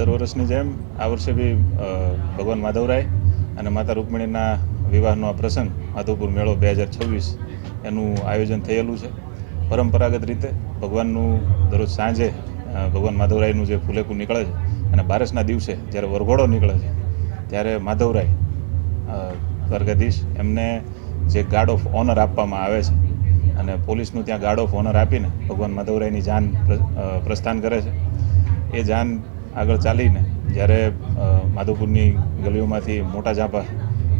દર વર્ષની જેમ આ વર્ષે બી ભગવાન માધવરાય અને માતા રૂકમણીના વિવાહનો આ પ્રસંગ માધવપુર મેળો 2026 એનું આયોજન થયેલું છે। પરંપરાગત રીતે ભગવાનનું દરરોજ સાંજે ભગવાન માધવરાયનું જે ફુલેકું નીકળે છે અને બારસના દિવસે જ્યારે વરઘોડો નીકળે છે ત્યારે માધવરાય દ્વારકાધીશ એમને જે ગાર્ડ ઓફ ઓનર આપવામાં આવે છે અને પોલીસનું ત્યાં ગાર્ડ ઓફ ઓનર આપીને ભગવાન માધવરાયની જાન પ્રસ્થાન કરે છે। એ જાન આગળ ચાલીને જ્યારે માધવપુરની ગલીઓમાંથી મોટા ઝાંપા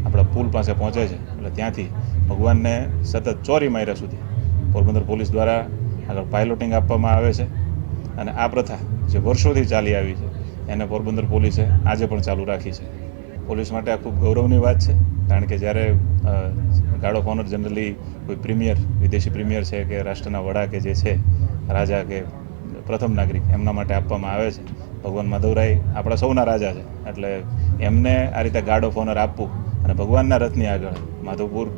આપણા પુલ પાસે પહોંચે છે એટલે ત્યાંથી ભગવાનને સતત ચોરી માર્યા સુધી પોરબંદર પોલીસ દ્વારા આગળ પાયલોટિંગ આપવામાં આવે છે અને આ પ્રથા જે વર્ષોથી ચાલી આવી છે એને પોરબંદર પોલીસે આજે પણ ચાલુ રાખી છે। પોલીસ માટે આ ખૂબ ગૌરવની વાત છે, કારણ કે જ્યારે ગાર્ડ ઓફ ઓનર જનરલી કોઈ પ્રીમિયર, વિદેશી પ્રીમિયર છે કે રાષ્ટ્રના વડા કે જે છે રાજા કે પ્રથમ નાગરિક એમના માટે આપવામાં આવે છે। ભગવાન માધવરાય આપણા સૌના રાજા છે એટલે એમને આ રીતે ગાર્ડ ઓફ ઓનર આપવું અને ભગવાનના રથની આગળ માધવપુર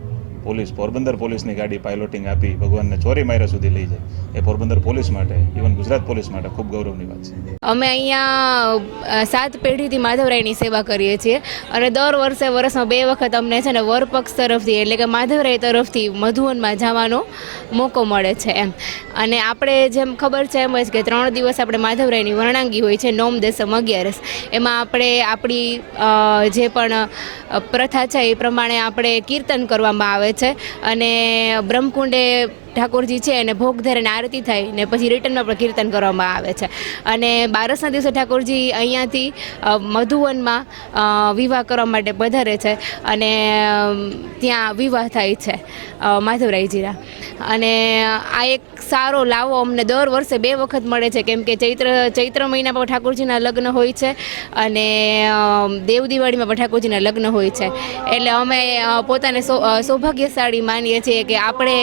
પોલીસ, પોરબંદર પોલીસની ગાડી પાયલોટિંગ આપી ભગવાનને ચોરી માર્યા સુધી લઈ જાય એ પોરબંદર પોલીસ માટે, ઇવન ગુજરાત પોલીસ માટે ખૂબ ગૌરવની વાત છે। અમે અહીંયા 7 પેઢીથી માધવરાયની સેવા કરીએ છીએ અને દર વર્ષમાં 2 વખત અમને છે ને વરપક્ષ તરફથી એટલે કે માધવરાય તરફથી મધુવનમાં જવાનો મોકો મળે છે એમ। અને આપણે જેમ ખબર છે એમ જ કે 3 દિવસ આપણે માધવરાયની વર્ણાંગી હોય છે, નોમ દસમ 11, એમાં આપણે આપણી જે પણ પ્રથા છે એ પ્રમાણે આપણે કીર્તન કરવામાં આવે છે અને બ્રહ્મકુંડે ઠાકોરજી છે એને ભોગ ધરીને આરતી થાય ને પછી રિટર્નમાં પણ કીર્તન કરવામાં આવે છે અને બારસના દિવસે ઠાકોરજી અહીંયાથી મધુવનમાં વિવાહ કરવા માટે પધારે છે અને ત્યાં વિવાહ થાય છે માધવરાયજીના। અને આ એક સારો લાવો અમને દર વર્ષે 2 વખત મળે છે, કેમ કે ચૈત્ર મહિનામાં ઠાકોરજીના લગ્ન હોય છે અને દેવ દિવાળીમાં પણ ઠાકોરજીના લગ્ન હોય છે। એટલે અમે પોતાને સૌભાગ્યશાળી માનીએ છીએ કે આપણે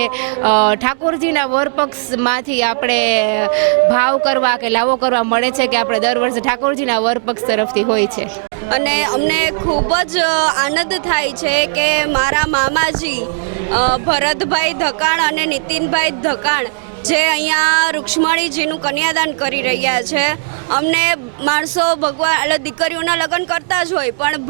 ઠાકોરજીના વરપક્ષમાંથી આપણે ભાવ કરવા કે લાવો કરવા મળે છે કે આપણે દર વર્ષે ઠાકોરજીના વરપક્ષ તરફથી હોય છે। અને અમને ખૂબ જ આનંદ થાય છે કે મારા મામાજી ભરતભાઈ ધકાણ અને નીતિનભાઈ ધકાણ જે અહીંયા રૂક્ષ્મણીજીનું કન્યાદાન કરી રહ્યા છે। અમને માણસો ભગવાન એટલે દીકરીઓના લગ્ન કરતા જ હોય, પણ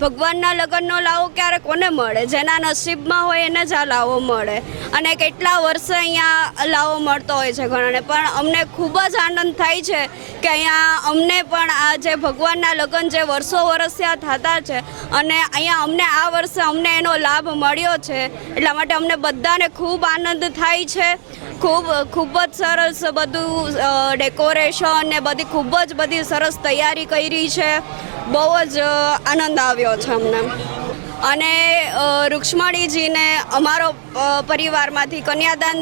ભગવાનના લગ્નનો લાવો ક્યારે કોને મળે? જેના નસીબમાં હોય એને જ આ લાવો મળે અને કેટલા વર્ષે અહીંયા લાવો મળતો હોય છે ઘણાને। પણ અમને ખૂબ જ આનંદ થાય છે કે અહીંયા અમને પણ આ જે ભગવાનના લગ્ન જે વર્ષો ત્યાં થતા છે અને અહીંયા અમને આ વર્ષે અમને એનો લાભ મળ્યો છે, એટલા માટે અમને બધાને ખૂબ આનંદ થાય છે। ખૂબ જ સરસ બધું ડેકોરેશન ને બધી સરસ તૈયારી કરી છે, બહુ જ આનંદ આવ્યો છે અમને। અને રૂક્ષ્મણીજીને અમારો પરિવારમાંથી કન્યાદાન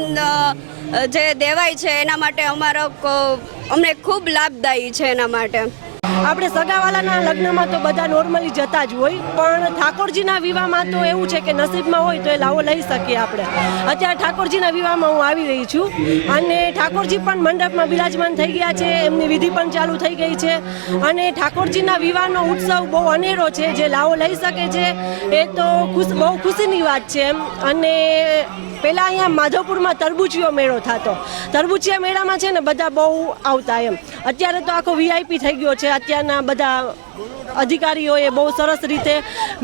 જે દેવાય છે એના માટે અમને ખૂબ લાભદાયી છે એના માટે। આપણે સગાવાલાના લગ્નમાં તો બધા નોર્મલી જતા જ હોય, પણ ઠાકોરજીના વિવાહમાં તો એવું છે કે નસીબમાં હોય તો એ લાવો લઈ શકીએ આપણે। અત્યારે ઠાકોરજીના વિવાહમાં હું આવી રહી છું અને ઠાકોરજી પણ મંડપમાં બિરાજમાન થઈ ગયા છે, એમની વિધિ પણ ચાલુ થઈ ગઈ છે અને ઠાકોરજીના વિવાહનો ઉત્સવ બહુ અનેરો છે। જે લાવો લઈ શકે છે એ તો બહુ ખુશીની વાત છે એમ। અને પહેલાં અહીંયા માધવપુરમાં તરબૂચિયો મેળો થતો, તરબૂચિયા મેળામાં છે ને બધા બહુ આવતા એમ। અત્યારે તો આખો VIP થઈ ગયો છે। અત્યારના બધા અધિકારીઓએ બહુ સરસ રીતે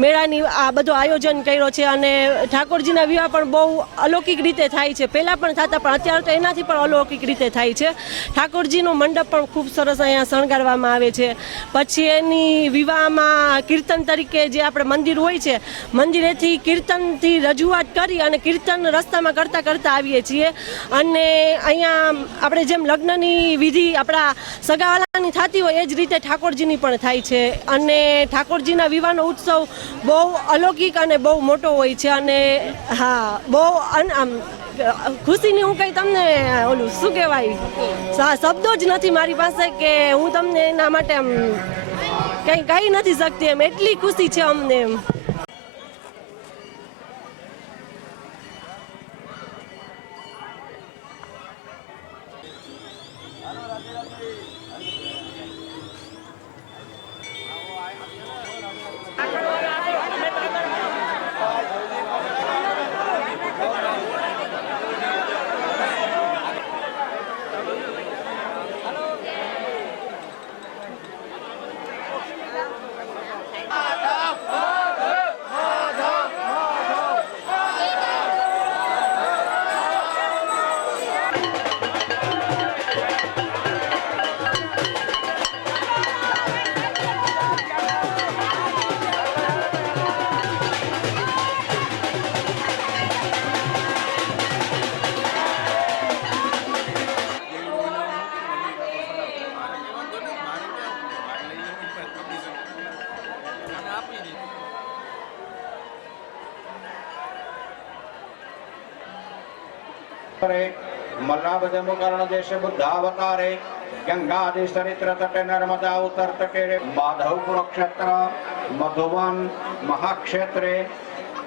મેળાની આ બધું આયોજન કર્યો છે અને ઠાકોરજીના વિવાહ પણ બહુ અલૌકિક રીતે થાય છે। પહેલાં પણ થતા, પણ અત્યારે તો એનાથી પણ અલૌકિક રીતે થાય છે। ઠાકોરજીનો મંડપ પણ ખૂબ સરસ અહીંયા શણગારવામાં આવે છે। પછી એની વિવાહમાં કીર્તન તરીકે જે આપણે મંદિર હોય છે, મંદિરેથી કીર્તનથી રજૂઆત કરી અને કીર્તન રસ્તામાં કરતાં આવીએ છીએ અને અહીંયા આપણે જેમ લગ્નની વિધિ આપણા સગાવાલાની થતી હોય એ જ રીતે ઠાકોરજીની પણ થાય છે અને ઠાકોરજીના વિવાહનો ઉત્સવ બહુ અલૌકિક અને બહુ મોટો હોય છે અને હા, બહુ આમ ખુશીની હું કંઈ તમને ઓલું શું કહેવાય, શબ્દો જ નથી મારી પાસે કે હું તમને એના માટે આમ કંઈ કહી નથી શકતી એમ, એટલી ખુશી છે અમને એમ। मल्लाभजमुकर्ण देश बुद्धावतारे गंगादि चरित्र तटे नर्मदा उत्तर तटे माधवपुर क्षेत्र मधुवन महाक्षेत्रे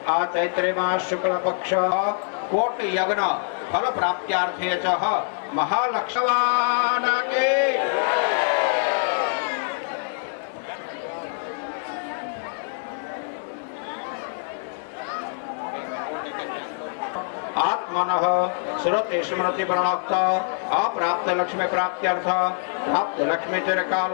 आ चैत्रे मास शुक्ल पक्ष कोटि यज्ञ फल प्राप्त्यार्थे च महालक्ष्मण के आत्मनः श्रुति स्मृति प्रणोक्त अप्राप्त लक्ष्मी प्राप्त्यर्थ प्राप्त लक्ष्मी चिरकाल